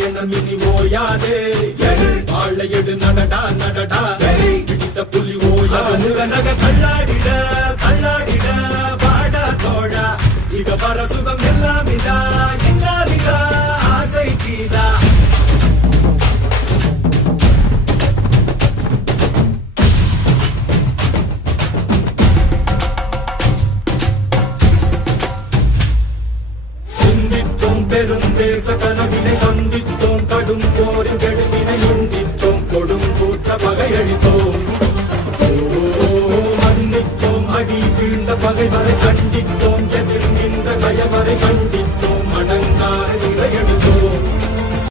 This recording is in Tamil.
பயணம் இனி ஓயாதே வாழ எடு நடடா நடடா பிடித்த புலி ஓயாது நக தள்ளாடிட தள்ளாடிட வாடா தோழா இக வர சுகம் எல்லாம் இதா இன்னாவிதா ஆசை கீதா பெருந்தேச கனவினை சந்தித்தோம் கடும் போரின் கெடுவினை முந்தித்தோம் கொடும் கூற்ற பகையளித்தோம் மன்னித்தோம் அடி வீழ்ந்த பகைவரை கண்